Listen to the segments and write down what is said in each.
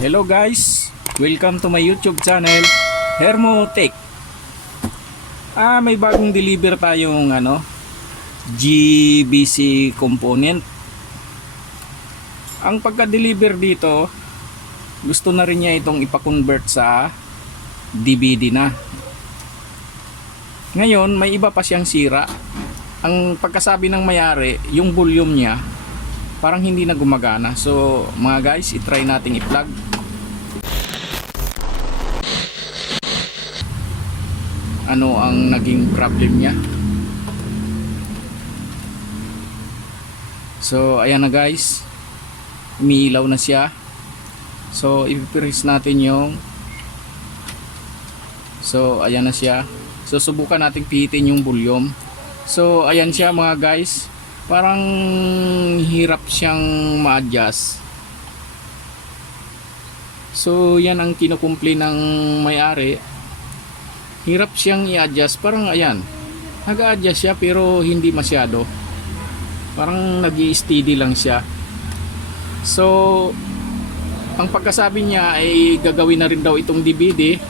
Hello guys, welcome to my YouTube channel, Hermotech. May bagong deliver tayong GBC component. Ang pagka-deliver dito, gusto na rin niya itong ipa-convert sa DVD na. Ngayon, may iba pa siyang sira. Ang pagkasabi ng may-ari, yung volume niya parang hindi na gumagana. So mga guys, i-try nating i-plug. Ano ang naging problem niya? So ayan na guys, umiilaw na siya. So i-press natin yung, so ayan na siya. So subukan nating pihitin yung volume. So ayan siya mga guys, parang hirap siyang ma-adjust. So yan ang kinukumpli ng may-ari. Hirap siyang i-adjust. Parang ayan, nag-a-adjust siya pero hindi masyado. Parang nag-i-steady lang siya. So ang pagkasabi niya ay gagawin na rin daw itong DVD.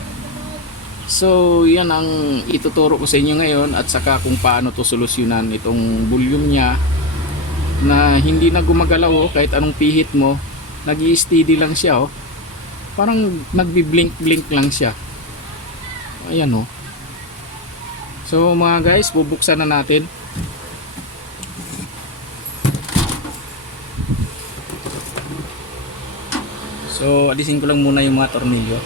So yan ang ituturo ko sa inyo ngayon, at saka kung paano to solusyonan itong volume niya na hindi na gumagalaw kahit anong pihit mo. Nag-i-steady lang siya parang nagbi-blink lang siya. Ayan So mga guys, bubuksan na natin. So alisin ko lang muna yung mga tornilyo.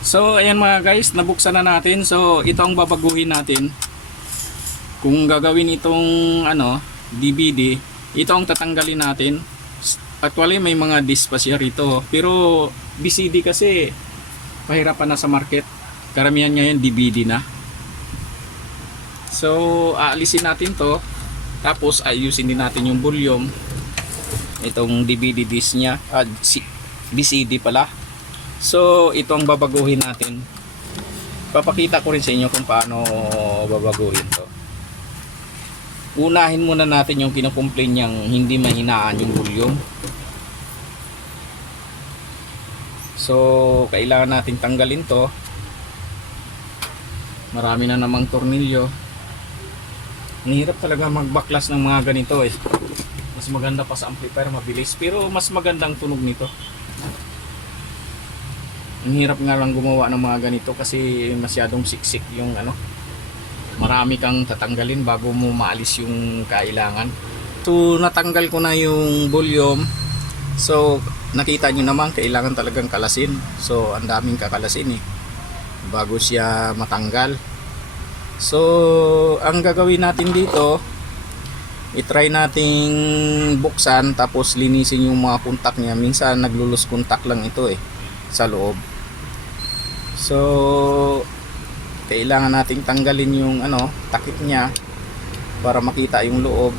So ayan mga guys, nabuksan na natin. So ito ang babaguhin natin. Kung gagawin itong DVD, ito ang tatanggalin natin. Actually may mga disc pa siya rito, pero BCD kasi pahirapan na sa market. Karamihan ngayon DVD na. So aalisin natin to, tapos ayusin din natin yung volume. Itong DVD disc nya, BCD pala. So ito ang babaguhin natin. Papakita ko rin sa inyo kung paano babaguhin to. Unahin muna natin yung kinukomplain niyang hindi mahinaan yung volume. So kailangan natin tanggalin to. Marami na namang tornilyo. Ang hirap talaga magbaklas ng mga ganito Mas maganda pa sa amplifier, mabilis, pero mas magandang tunog nito. Ang hirap nga lang gumawa ng mga ganito kasi masyadong siksik yung marami kang tatanggalin bago mo maalis yung kailangan. So natanggal ko na yung volume. So nakita nyo naman, kailangan talagang kalasin. So ang daming kakalasin bago siya matanggal. So ang gagawin natin dito, i-try nating buksan tapos linisin yung mga kontak niya. Minsan naglulus kontak lang ito sa loob. So kailangan nating tanggalin yung takip niya para makita yung loob.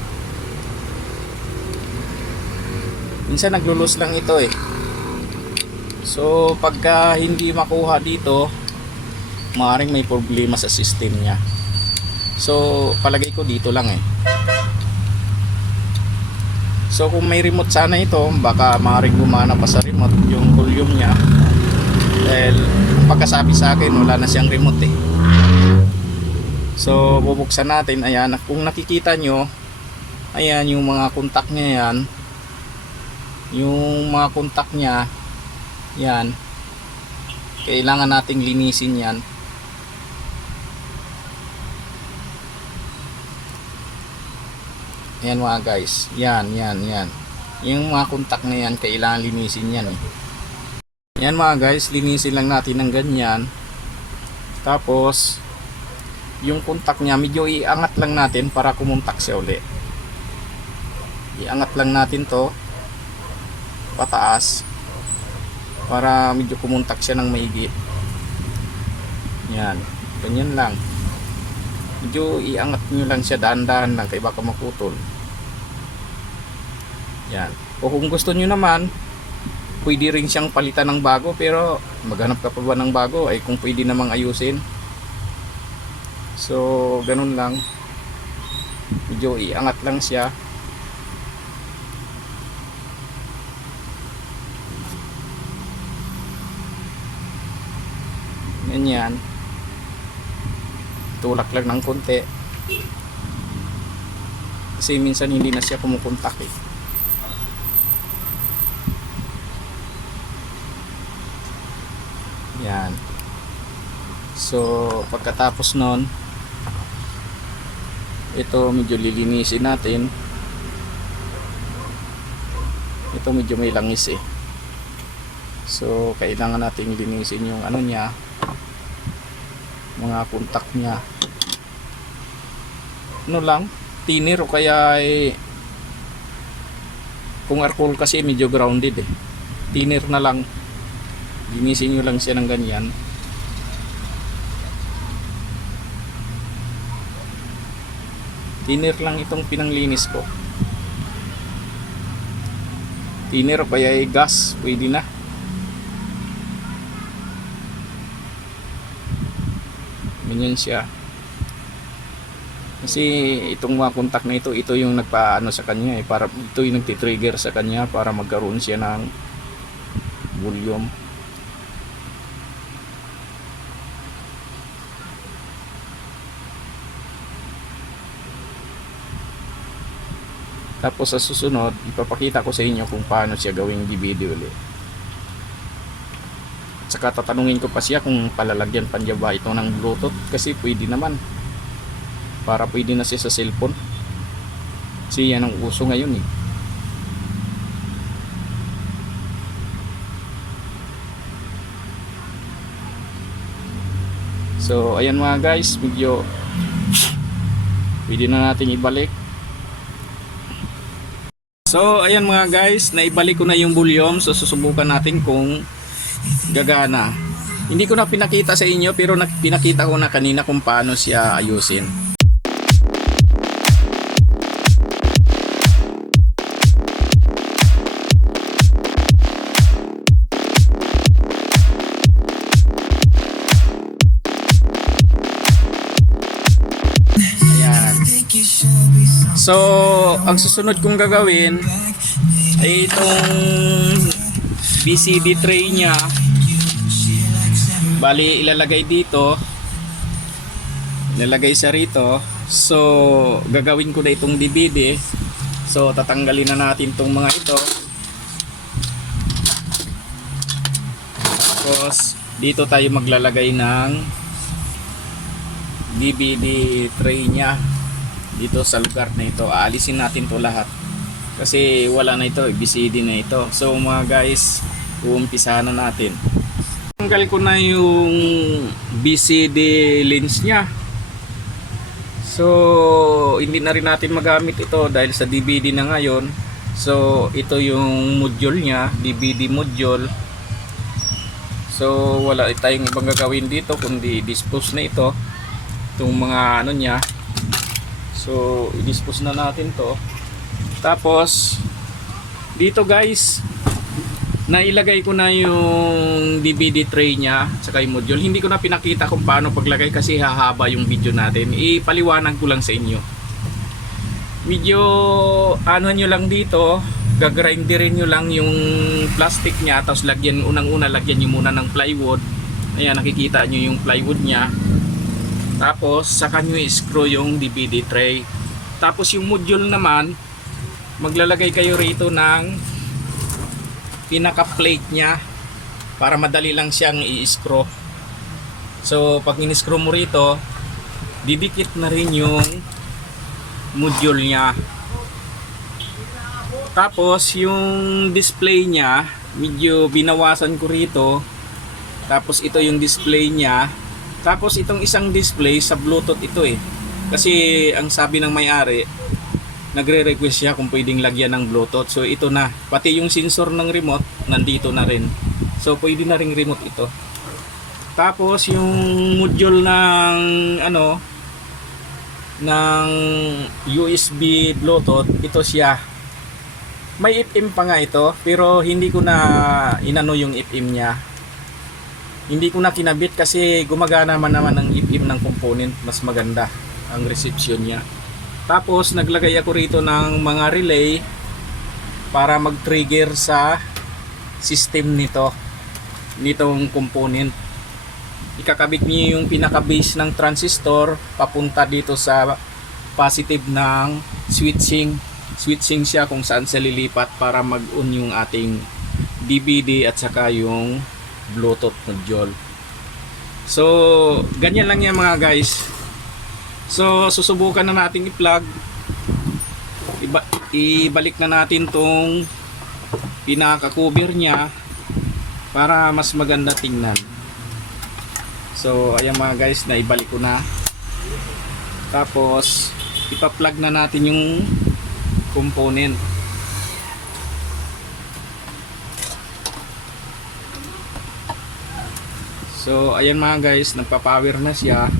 Minsan naglulus lang ito So pagka hindi makuha dito, maaaring may problema sa system niya. So palagay ko dito lang So kung may remote sana ito, baka maaaring gumana pa sa remote yung volume niya. Dahil pagkasabi sa akin, wala na siyang remote So bubuksan natin. Ayan, kung nakikita nyo, ayan yung mga kontak niya yan. Yung mga kontak niya, yan, kailangan nating linisin yan. Ayan mga guys, yan. Yung mga kontak na yan, kailangan linisin yan Yan mga guys, linisin lang natin ng ganyan. Tapos yung kontak niya, medyo iangat lang natin para kumontak siya uli. Iangat lang natin to pataas para medyo kumontak siya ng maigi. Yan, ganyan lang. Medyo iangat nyo lang siya, dahan-dahan lang, kaya baka maputol. Yan. O kung gusto nyo naman, pwede rin siyang palitan ng bago, pero maghanap ka pa ba ng bago ay kung pwede namang ayusin. So ganun lang, medyo iangat lang siya. ganyan, tulak lang ng konti kasi minsan hindi na siya kumukontak eh. Yan. So pagkatapos nun, ito medyo lilinisin natin. Ito medyo may langis eh, so kailangan nating linisin yung ano niya, mga kontak niya. Ano lang, thinner o kaya kung alcohol kasi medyo grounded eh, thinner na lang, linisin nyo lang siya ng ganyan. Thinner lang itong pinanglinis ko, thinner o kaya gas, pwede na. Ganyan siya. Kasi itong mga kontak na ito yung nagpaano sa kanya eh, para ito yung nagtitrigger sa kanya para magkaroon siya ng volume. Tapos sa susunod, ipapakita ko sa inyo kung paano siya gawing DVD ulit. At saka tatanungin ko pa siya kung palalagyan pa niya ba ito ng Bluetooth, kasi pwede naman. Para pwede na siya sa cellphone. Kasi yan ang uso ngayon eh. So ayan mga guys, medyo pwede na natin ibalik. So ayan mga guys, naibalik ko na yung volume. So susubukan natin kung gagana. Hindi ko na pinakita sa inyo, pero pinakita ko na kanina kung paano siya ayusin. Ayan. So ang susunod kong gagawin ay itong BCD tray nya. Bali ilalagay dito, ilalagay sa rito. So gagawin ko na itong DVD. So tatanggalin na natin itong mga ito. Tapos dito tayo maglalagay ng DVD tray nya dito sa lugar na ito. Aalisin natin to lahat kasi wala na ito, BCD na ito. So mga guys, uumpisahan na natin. Tanggal ko na yung BCD lens nya. So hindi na rin natin magamit ito dahil sa DVD na ngayon. So ito yung module nya, DVD module. So wala tayong ibang gagawin dito kundi dispose na ito, itong mga ano nya. So i-dispose na natin to. Tapos dito guys, nailagay ko na yung DVD tray nya saka yung module. Hindi ko na pinakita kung paano paglagay kasi hahaba yung video natin. Ipaliwanag ko lang sa inyo. Medyo ano nyo lang dito, gagrinderin nyo lang yung plastic nya, tapos lagyan, unang-una lagyan nyo muna ng plywood. Ayan, nakikita nyo yung plywood nya. Tapos saka nyo i-screw yung DVD tray. Tapos yung module naman, maglalagay kayo rito ng pinaka plate nya para madali lang siyang i-screw. So pag in-screw mo rito, didikit na rin yung module nya. Tapos yung display nya, medyo binawasan ko rito. Tapos ito yung display nya. Tapos itong isang display sa Bluetooth ito eh. Kasi ang sabi ng may-ari, nagre-request siya kung pwedeng lagyan ng Bluetooth. So ito na, pati yung sensor ng remote nandito na rin. So pwede na ring remote ito. Tapos yung module ng ano, ng USB Bluetooth, ito siya. May FM pa nga ito, pero hindi ko na inano yung FM nya. Hindi ko na kinabit kasi gumagana naman ng FM ng component, mas maganda ang reception nya. Tapos naglagay ako rito ng mga relay para mag-trigger sa system nitong component. ikakabit niyo yung pinaka base ng transistor papunta dito sa positive ng switching siya kung saan siya lilipat para mag-on yung ating DVD at saka yung Bluetooth module. So ganyan lang yan mga guys. So susubukan na natin i-plug, ibalik na natin tong pinaka cover nya para mas maganda tingnan. So ayan mga guys, naibalik ko na. Tapos ipa-plug na natin yung component. So ayan mga guys, nagpa-power na siya.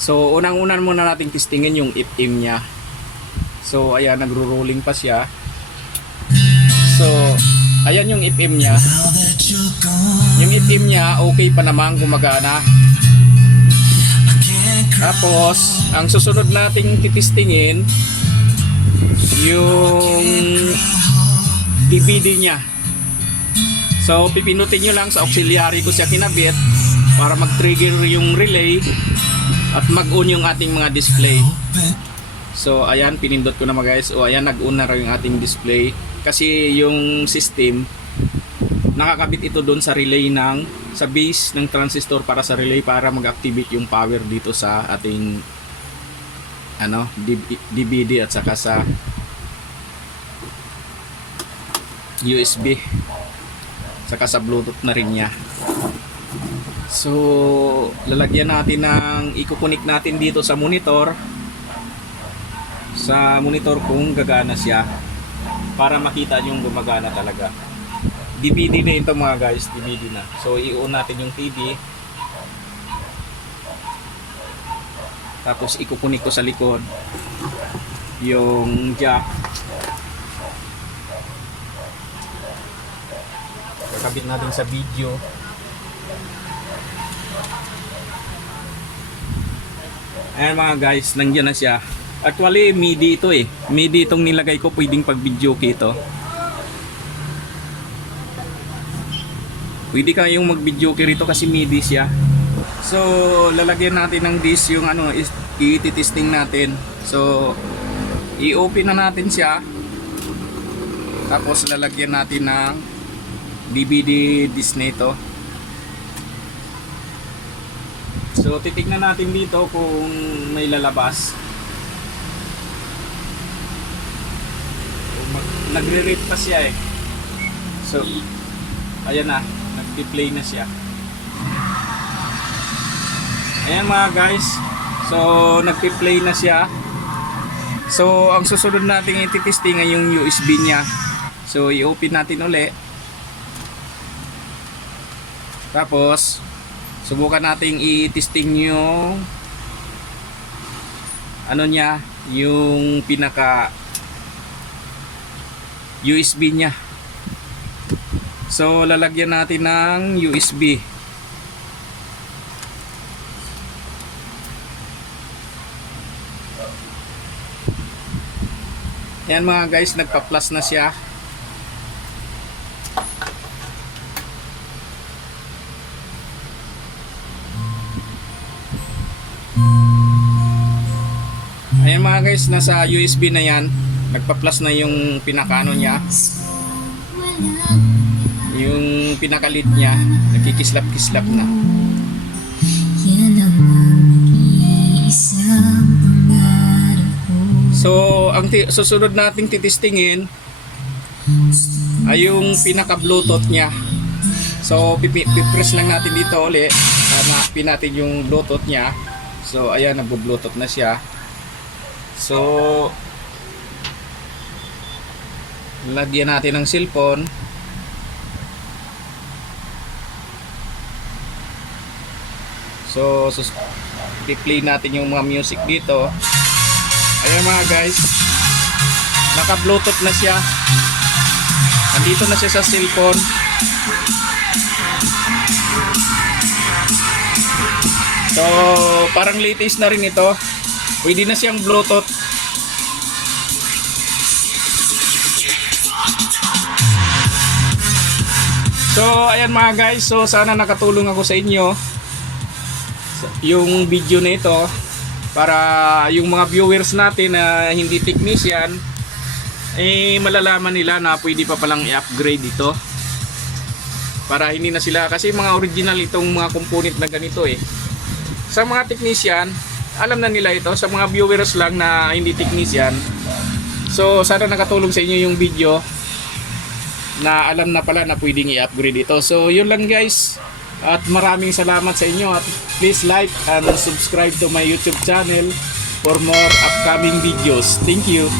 So unang-unan muna natin testingin yung FM nya. So ayan, nagro-rolling pa siya. So ayan yung FM nya. Yung FM nya okay pa naman, gumagana. Tapos ang susunod nating titistingin yung DVD nya. So pipinutin nyo lang sa auxiliary ko siya kinabit para mag-trigger yung relay at mag-on yung ating mga display. So ayan, pinindot ko na mga guys. O ayan, nag-on na rin yung ating display kasi yung system nakakabit ito doon sa relay sa base ng transistor para sa relay para mag-activate yung power dito sa ating DVD at saka sa USB saka sa Bluetooth na rin niya. So lalagyan natin ng i-connect natin dito sa monitor kung gagana siya para makita yung gumagana talaga. DVD na ito mga guys, DVD na. So i-on natin yung TV. Tapos ikukunik ko sa likod yung jack. Kakabit natin sa video. Ayan mga guys, nandiyan na siya. Actually MIDI ito eh. MIDI itong nilagay ko, pwedeng pag video key ito. Pwede kayong mag-video key rito kasi MIDI siya. So lalagyan natin ng disk yung i-testing natin. So i-open na natin siya. Tapos lalagyan natin ng DVD disk nito. So titignan natin dito kung may lalabas. Nagre-rate pa siya eh. So ayan na, nag-play na siya. Ayan mga guys. So nag-play na siya. So ang susunod natin i-testing ay yung USB nya. So i-open natin uli. Tapos subukan nating i-testing yung nya, yung pinaka USB nya. So lalagyan natin ng USB. Yan mga guys, nagpa-plus na siya. Ayan mga guys, nasa USB na yan. Nagpa-plus na yung pinakaano niya. Yung pinakalit niya, nagkikislap-kislap na. So, ang susunod nating titistingin ay yung pinaka-Bluetooth niya. So, pipress lang natin dito ulit. Hanapin natin yung Bluetooth niya. So, ayan, nagbo-Bluetooth na siya. So, lagyan natin ng cellphone. So, i-play natin yung mga music dito. Ayan mga guys, naka-Bluetooth na siya. Andito na siya sa cellphone. So, parang latest na rin ito. Pwede na siyang Bluetooth. So, ayan mga guys. So, sana nakatulong ako sa inyo. yung video na ito para yung mga viewers natin na hindi technician malalaman nila na pwede pa palang i-upgrade ito para hindi na sila, kasi mga original itong mga component na ganito sa mga technician alam na nila ito, sa mga viewers lang na hindi technician. So sana nakatulong sa inyo yung video na alam na pala na pwedeng i-upgrade ito. So yun lang guys, at maraming salamat sa inyo, at please like and subscribe to my YouTube channel for more upcoming videos. Thank you.